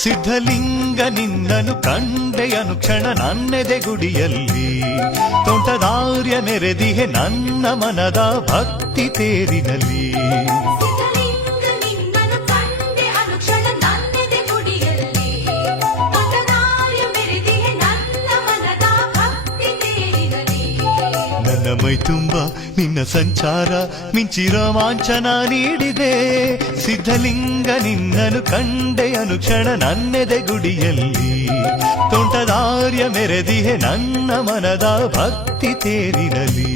ಸಿದ್ಧಲಿಂಗ ನಿನ್ನನು ಕಂಡೆ ಅನುಕ್ಷಣ ನನ್ನೆದೆ ಗುಡಿಯಲ್ಲಿ ತೋಂಟದಾರ್ಯ ಮೆರೆದಿಹೆ ನನ್ನ ಮನದ ಭಕ್ತಿ ತೇರಿನಲ್ಲಿ ನನ್ನ ಮೈ ತುಂಬ ನಿನ್ನ ಸಂಚಾರ ಮಿಂಚಿ ರೋಮಾಂಚನ ನೀಡಿದೆ ಸಿದ್ಧಲಿಂಗ ನಿನ್ನನು ಕಂಡೆ ಅನುಕ್ಷಣ ನನ್ನೆದೆ ಗುಡಿಯಲ್ಲಿ ತೋಂಟದಾರ್ಯ ಮೆರೆದಿಹೆ ನನ್ನ ಮನದ ಭಕ್ತಿ ತೇರಿನಲ್ಲಿ